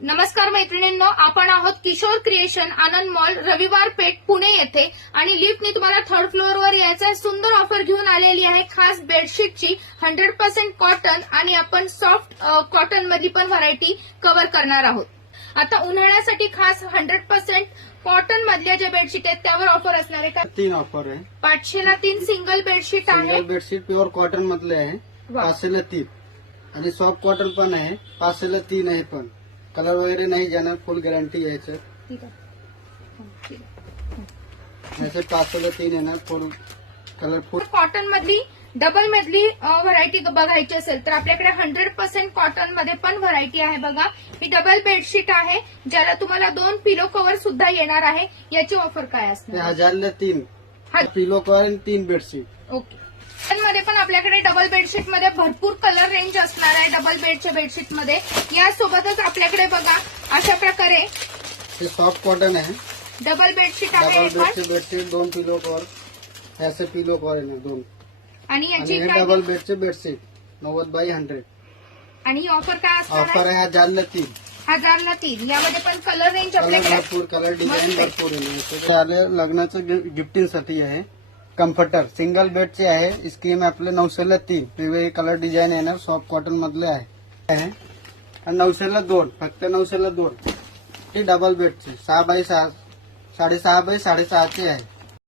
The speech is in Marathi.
नमस्कार मैत्रिणींनो, आपण आहोत किशोर क्रिएशन आनंद मॉल रविवार पेठ पुणे येथे आणि लिफ्टनी तुम्हाला थर्ड फ्लोअरवर यायचं सुंदर ऑफर घेऊन आलेली आहे खास बेडशीटची 100% कॉटन आणि आपण सॉफ्ट कॉटन मध्ये पण व्हरायटी कव्हर करणार आहोत। आता उन्हाळ्यासाठी खास 100% कॉटन मधल्या ज्या बेडशीट आहेत त्यावर ऑफर असणार आहे का? 3 ऑफर आहे। 500 ला 3 सिंगल बेडशीट आहे। सिंगल बेडशीट प्युअर कॉटन मधले आहे, 500 ला 3 आणि सॉफ्ट कॉटन पण आहे, 500 ला 3 आहे। पण कलर वगैरे नाही जाणार, फुल गॅरंटी आहे याचं। ऐसे 500 ला 3 येणार, फुल कलरफुल। कॉटन मधली डबल मधली व्हरायटी बघायची असेल तर आपल्याकडे 100% कॉटन मध्ये पण व्हरायटी आहे। बघा, ही डबल बेडशीट आहे ज्याला तुम्हाला 2 पिलो कव्हर सुद्धा येणार आहे। याची ऑफर काय असणार? 1000 ला 3 पिलो कव्हर आणि 3 बेडशीट। ओके, मध्ये पण आपल्याकडे डबल बेडशीट मध्ये भरपूर कलर रेंज असणार आहे। डबल बेडच्या बेडशीट मध्ये यासोबतच आपल्याकडे बघा अशा प्रकारे हे सॉफ्ट कॉटन आहे, डबल बेडशीट आहे। डबल बेडचे बेडशीट 2 पिलो कव्हर, ऐसे पिलो कव्हर येणार 2 आणि याची हे काय? डबल बेडचे बेडशीट 90/100 आणि ही ऑफर काय असणार ऑफर आहे? आहे 1000 ला 3। 1000 ला 3 यामध्ये पण कलर रेंज कलर आपल्याकडे भरपूर, कलर डिझाईन भरपूर आहे। आले लग्नाचं गिफ्टिंगसाठी आहे। कम्फर्टर सिंगल बेडचे आहे, स्कीम आपले 900 ला 3 वेगवेगळे कलर डिझाईन येणार, सॉफ्ट कॉटन मधले आहे आणि 900 ला 2, फक्त 900 ला 2। हे डबल बेडचे 6x6 6.5x6.5 चे आहे।